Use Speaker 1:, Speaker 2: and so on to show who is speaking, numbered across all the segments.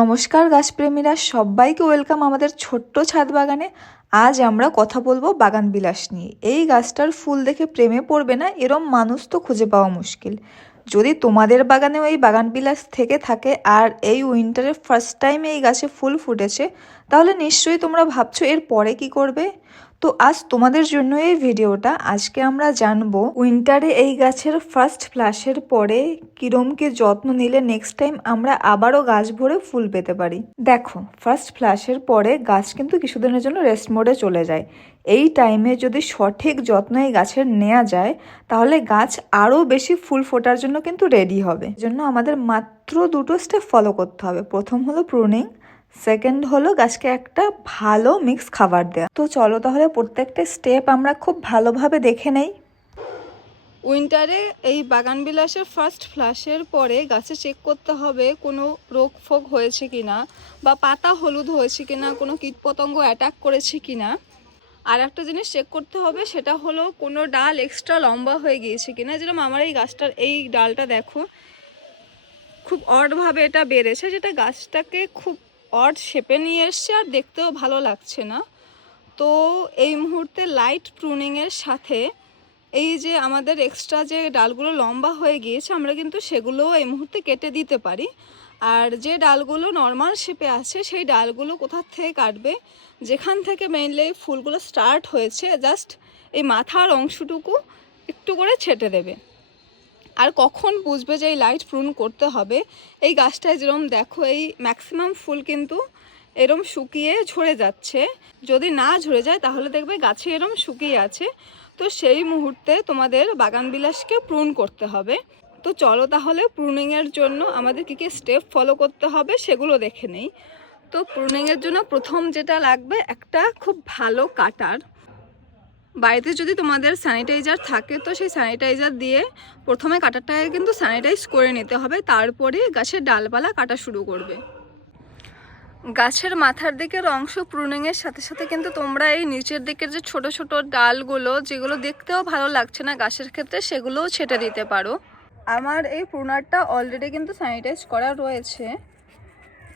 Speaker 1: নমস্কার গাছপ্রেমীরা সবাইকে ওয়েলকাম আমাদের ছোট্ট ছাদ বাগানে। আজ আমরা কথা বলব বাগান বিলাস নিয়ে। এই গাছটার ফুল দেখে প্রেমে পড়বে না, এরম মানুষ তো খুঁজে পাওয়া মুশকিল। যদি তোমাদের বাগানেও এই বাগান বিলাস থেকে থাকে আর এই উইন্টারে ফার্স্ট টাইম এই গাছে ফুল ফুটেছে, তাহলে নিশ্চয়ই তোমরা ভাবছ এর পরে কি করবে? তো আজ তোমাদের জন্য এই ভিডিওটা। আজকে আমরা জানব উইন্টারে এই গাছের ফার্স্ট ফ্লাশের পরে কিরম কি যত্ন নিলে নেক্সট টাইম আমরা আবারও গাছ ভরে ফুল পেতে পারি। দেখো ফার্স্ট ফ্লাশের পরে গাছ কিন্তু কিছুদিনের জন্য রেস্ট মোডে চলে যায়। এই টাইমে যদি সঠিক যত্ন এই গাছের নেওয়া যায়, তাহলে গাছ আরও বেশি ফুল ফোটার জন্য কিন্তু রেডি হবে। জন্য আমাদের মাত্র দুটো স্টেপ ফলো করতে হবে। প্রথম হলো প্রুনিং সেকেন্ড হলো গাছকে একটা ভালো মিক্স খাবার দেওয়া তো চলো তাহলে প্রত্যেকটা স্টেপ আমরা খুব ভালোভাবে দেখে নেই।
Speaker 2: উইন্টারে এই বাগান বিলাসের ফার্স্ট ফ্লাশের পরে গাছে চেক করতে হবে কোনো রোগ ফোগ হয়েছে কিনা বা পাতা হলুদ হয়েছে কিনা, কোনো কীটপতঙ্গ অ্যাটাক করেছে কিনা। আর একটা জিনিস চেক করতে হবে, সেটা হলো কোনো ডাল এক্সট্রা লম্বা হয়ে গিয়েছে কিনা। যেরকম আমার এই গাছটার, এই ডালটা দেখো, খুব অডভাবে এটা বেড়েছে, যেটা গাছটাকে খুব অড শেপে নিয়ে এসছে আর দেখতেও ভালো লাগছে না। তো এই মুহূর্তে লাইট প্রুনিংয়ের সাথে এই যে আমাদের এক্সট্রা যে ডালগুলো লম্বা হয়ে গিয়েছে, আমরা কিন্তু সেগুলোও এই মুহূর্তে কেটে দিতে পারি। আর যে ডালগুলো নর্মাল শেপে আছে, সেই ডালগুলো কোথার থেকে কাটবে? যেখান থেকে মেইনলি ফুলগুলো স্টার্ট হয়েছে জাস্ট এই মাথার অংশটুকু একটু করে ছেটে দেবে। আর কখন বুঝবে যে এই লাইট প্রুন করতে হবে? এই গাছটায় যেরকম দেখো, এই ম্যাক্সিমাম ফুল কিন্তু এরম শুকিয়ে ঝরে যাচ্ছে। যদি না ঝরে যায়, তাহলে দেখবে গাছে এরম শুকিয়ে আছে। তো সেই মুহূর্তে তোমাদের বাগান বিলাসকে প্রুন করতে হবে। তো চলো তাহলে প্রুনিংয়ের জন্য আমাদের কী কী স্টেপ ফলো করতে হবে সেগুলো দেখে নেই। তো প্রুনিংয়ের জন্য প্রথম যেটা লাগবে, একটা খুব ভালো কাটার। বাড়িতে যদি তোমাদের স্যানিটাইজার থাকে, তো সেই স্যানিটাইজার দিয়ে প্রথমে কাটারটাকে কিন্তু স্যানিটাইজ করে নিতে হবে, তারপরে গাছের ডালপালা কাটা শুরু করবে। গাছের মাথার দিকের অংশ প্রুনিংয়ের সাথে সাথে কিন্তু তোমরা এই নিচের দিকের যে ছোট ছোট ডালগুলো, যেগুলো দেখতেও ভালো লাগছে না গাছের ক্ষেত্রে, সেগুলোও ছেটে দিতে পারো। আমার এই প্রুনারটা অলরেডি কিন্তু স্যানিটাইজ করা রয়েছে।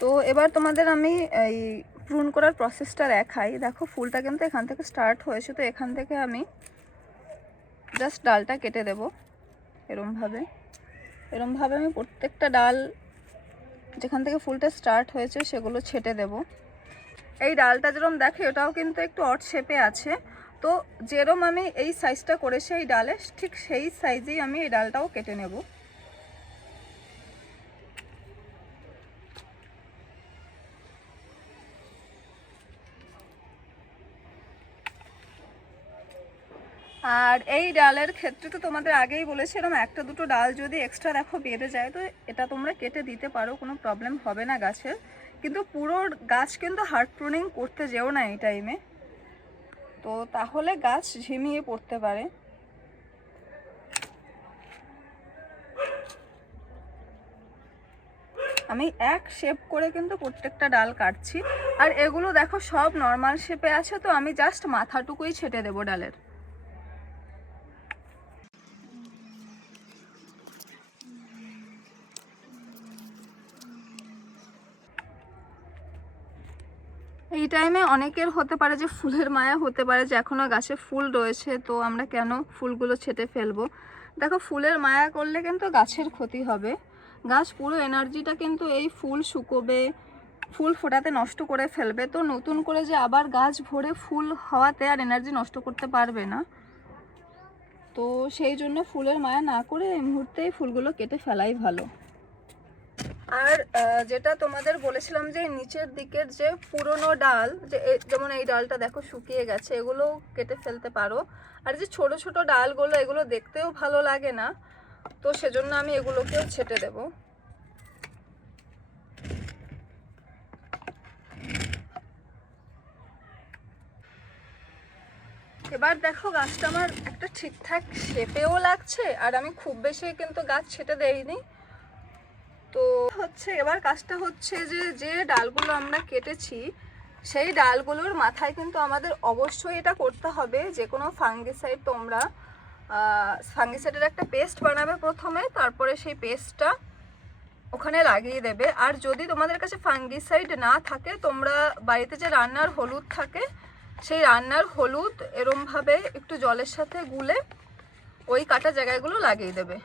Speaker 2: তো এবার তোমাদের আমি এই প্রুন করার প্রসেসটা দেখাই। দেখো, ফুলটা কিন্তু এখান থেকে স্টার্ট হয়েছে, তো এখান থেকে আমি জাস্ট ডালটা কেটে দেব এরমভাবে। এরমভাবে আমি প্রত্যেকটা ডাল, যেখান থেকে ফুলটা স্টার্ট হয়েছে, সেগুলো ছেটে দেব। এই ডালটা যেরকম দেখে ওটাও কিন্তু একটু অট শেপে আছে। তো যেরম আমি এই সাইজটা করেছি এই ডালে, ঠিক সেই সাইজেই আমি এই ডালটাও কেটে নেব। আর এই ডালের ক্ষেত্রে তো তোমাদের আগেই বলেছি এরকম একটা দুটো ডাল যদি এক্সট্রা দেখো বেড়ে যায়, তো এটা তোমরা কেটে দিতে পারো, কোনো প্রবলেম হবে না গাছের। কিন্তু পুরো গাছ কিন্তু হার্ড প্রুনিং করতে যেও না এই টাইমে তো তাহলে গাছ ঝিমিয়ে পড়তে পারে। আমি এক শেপ করে কিন্তু প্রত্যেকটা ডাল কাটছি। আর এগুলো দেখো সব নর্মাল শেপে আছে, তো আমি জাস্ট মাথাটুকুই ছেটে দেবো ডালের। এই টাইমে অনেকের হতে পারে যে ফুলের মায়া হতে পারে যে এখনও গাছে ফুল রয়েছে, তো আমরা কেন ফুলগুলো ছেটে ফেলব? দেখো, ফুলের মায়া করলে কিন্তু গাছের ক্ষতি হবে। গাছ পুরো এনার্জিটা কিন্তু এই ফুল শুকোবে, ফুল ফোটাতে নষ্ট করে ফেলবে। তো নতুন করে যে আবার গাছ ভরে ফুল হওয়াতে আর এনার্জি নষ্ট করতে পারবে না। তো সেই জন্য ফুলের মায়া না করে এই মুহূর্তেই ফুলগুলো কেটে ফেলাই ভালো। আর যেটা তোমাদের বলেছিলাম যে নিচের দিকের যে পুরনো ডাল, যে যেমন এই ডালটা দেখো শুকিয়ে গেছে এগুলো কেটে ফেলতে পারো। আর যে ছোট ছোট ডালগুলো, এগুলো দেখতেও ভালো লাগে না, তো সেজন্য আমি এগুলোকেও ছেটে দেব। এবার দেখো গাছটা আমার একটা ঠিকঠাক শেপেও লাগছে, আর আমি খুব বেশি কিন্তু গাছ ছেটে দেইনি। তো হচ্ছে, এবার কাজটা হচ্ছে যে যে ডালগুলো আমরা কেটেছি, সেই ডালগুলোর মাথায় কিন্তু আমাদের অবশ্যই এটা করতে হবে, যে কোনো ফাঙ্গিসাইড তোমরা ফাঙ্গিসাইডের একটা পেস্ট বানাবে প্রথমে, তারপরে সেই পেস্টটা ওখানে লাগিয়ে দেবে। আর যদি তোমাদের কাছে ফাঙ্গিসাইড না থাকে, তোমরা বাড়িতে যে রান্নার হলুদ থাকে, সেই রান্নার হলুদ এরমভাবে একটু জলের সাথে গুলে ওই কাটা জায়গাগুলো লাগিয়ে দেবে।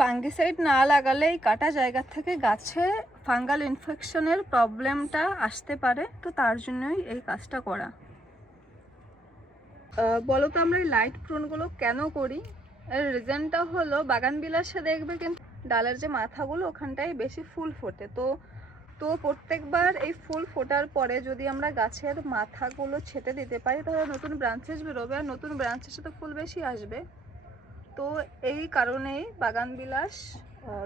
Speaker 2: ফাঙ্গিসাইড না লাগালে এই কাটা জায়গা থেকে গাছে ফাঙ্গাল ইনফেকশনের প্রবলেমটা আসতে পারে, তো তার জন্যই এই কাজটা করা। বলো তো আমরা এই লাইট প্রোনগুলো কেন করি? এর রিজনটা হলো বাগান বিলাসে দেখবে কিন্তু ডালের যে মাথাগুলো, ওখানটায় বেশি ফুল ফোটে। তো তো প্রত্যেকবার এই ফুল ফোটার পরে যদি আমরা গাছের মাথাগুলো ছেটে দিতে পারি, তাহলে নতুন ব্রাঞ্চেস বেরোবে। আর নতুন ব্রাঞ্চের সাথে ফুল বেশি আসবে। তো এই কারণেই বাগান বিলাস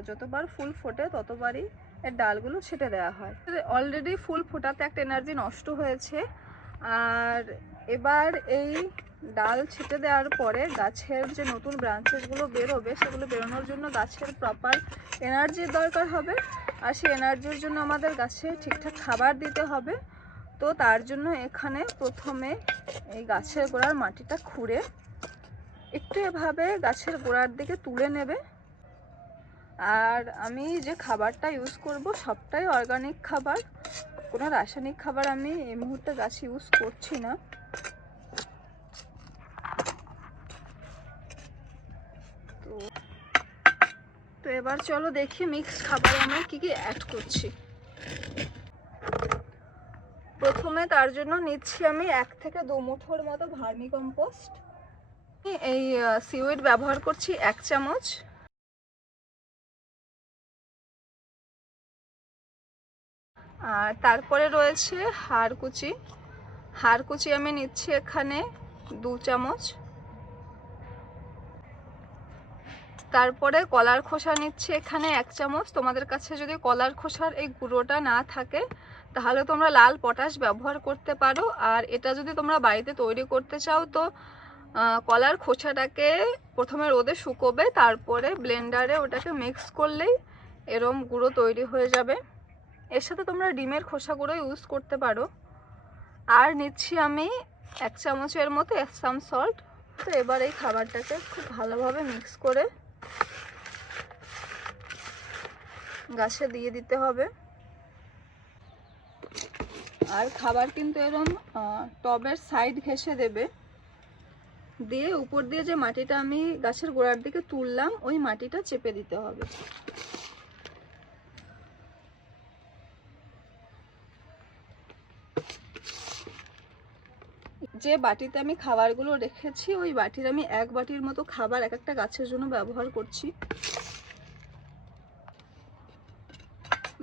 Speaker 2: যতবার ফুল ফোটে ততবারই এর ডালগুলো ছেটে দেওয়া হয়। অলরেডি ফুল ফোটাতে একটা এনার্জি নষ্ট হয়েছে। আর এবার এই ডাল ছেটে দেওয়ার পরে গাছের যে নতুন ব্রাঞ্চেসগুলো বেরোবে, সেগুলো বেরোনোর জন্য গাছের প্রপার এনার্জির দরকার হবে। আর সেই এনার্জির জন্য আমাদের গাছে ঠিকঠাক খাবার দিতে হবে। তো তার জন্য এখানে প্রথমে এই গাছের গোড়ার মাটিটা খুঁড়ে একটু এভাবে গাছের গোড়ার দিকে তুলে নেবে। আর আমি যে খাবারটা ইউজ করব সবটাই অর্গানিক খাবার। কোনো রাসায়নিক খাবার আমি এই মুহূর্তে গাছ ইউজ করছি না। তো তো এবার চলো দেখি মিক্স খাবার আমরা কি কি অ্যাড করছি। প্রথমে তার জন্য নিচ্ছি আমি এক থেকে দু মুঠোর মতো ভার্মি কম্পোস্ট এই সিউইড ব্যবহার করছি এক চামচ। আর তারপরে রয়েছে হাড়কুচি হাড়কুচি আমি নিচ্ছি এখানে দু চামচ। তারপরে কলার খোসা নিচ্ছি এখানে এক চামচ। তোমাদের কাছে যদি কলার খোসার এই গুঁড়োটা না থাকে, তাহলে তোমরা লাল পটাশ ব্যবহার করতে পারো। আর এটা যদি তোমরা বাড়িতে তৈরি করতে চাও, তো কলার খোসাটাকে প্রথমে রোদে শুকোবে, তারপরে ব্লেন্ডারে ওটাকে মিক্স করলেই এরম গুঁড়ো তৈরি হয়ে যাবে। এর সাথে তোমরা ডিমের খোসাগুলো ইউজ করতে পারো। আর নিচ্ছি আমি এক চামচের মতো এসাম সল্ট তো এবার এই খাবারটাকে খুব ভালোভাবে মিক্স করে গাছে দিয়ে দিতে হবে। আর খাবার কিন্তু এরম টবের সাইড ঘেঁষে দেবে। দিয়ে উপর দিয়ে যে মাটিটা আমি গাছের গোড়ার দিকে তুললাম, ওই মাটিটা চেপে দিতে হবে। যে বাটিতে আমি খাবারগুলো রেখেছি, ওই বাটির আমি এক বাটির মতো খাবার এক একটা গাছের জন্য ব্যবহার করছি।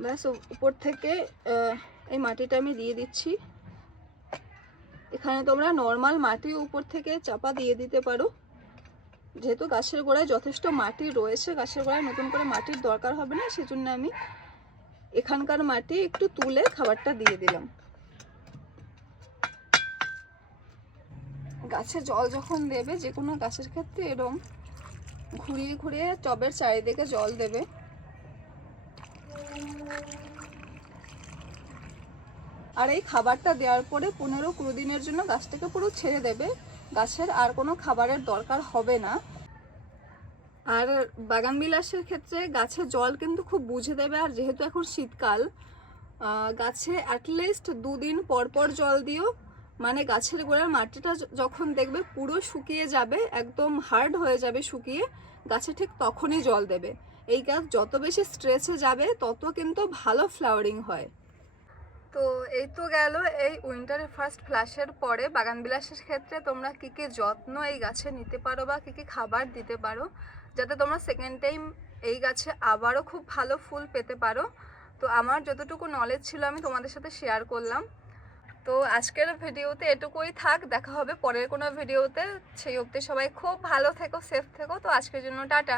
Speaker 2: ব্যাস উপর থেকে এই মাটিটা আমি দিয়ে দিচ্ছি। এখানে তোমরা নর্মাল মাটি উপর থেকে চাপা দিয়ে দিতে পারো। যেহেতু গাছের গোড়ায় যথেষ্ট মাটি রয়েছে, গাছের গোড়ায় নতুন করে মাটির দরকার হবে না, সেজন্য আমি এখানকার মাটি একটু তুলে খাবারটা দিয়ে দিলাম। গাছে জল যখন দেবে, যে কোনো গাছের ক্ষেত্রে এরম ঘুরিয়ে ঘুরিয়ে টবের চারিদিকে জল দেবে। আর এই খাবারটা দেওয়ার পরে পনেরো কুড়ি দিনের জন্য গাছটাকে পুরো ছেড়ে দেবে। গাছের আর কোনো খাবারের দরকার হবে না। আর বাগান বিলাসের ক্ষেত্রে গাছে জল কিন্তু খুব বুঝে দেবে, আর যেহেতু এখন শীতকাল গাছে অ্যাটলিস্ট দুদিন পর পর জল দিও। মানে গাছের গোড়ার মাটিটা যখন দেখবে পুরো শুকিয়ে যাবে, একদম হার্ড হয়ে যাবে শুকিয়ে, গাছে ঠিক তখনই জল দেবে। এই গাছ যত বেশি স্ট্রেসে যাবে, তত কিন্তু ভালো ফ্লাওয়ারিং হয়। তো এই তো গেল এই উইন্টারের ফার্স্ট ফ্ল্যাশের পরে বাগান বিলাসের ক্ষেত্রে তোমরা কী কী যত্ন এই গাছে নিতে পারো বা কী কী খাবার দিতে পারো? যাতে তোমরা সেকেন্ড টাইম এই গাছে আবারও খুব ভালো ফুল পেতে পারো। তো আমার যতটুকু নলেজ ছিল আমি তোমাদের সাথে শেয়ার করলাম। তো আজকের ভিডিওতে এটুকুই থাক, দেখা হবে পরের কোনো ভিডিওতে। সেই অবধি সবাই খুব ভালো থেকো সেফ থেকো। তো আজকের জন্য টাটা।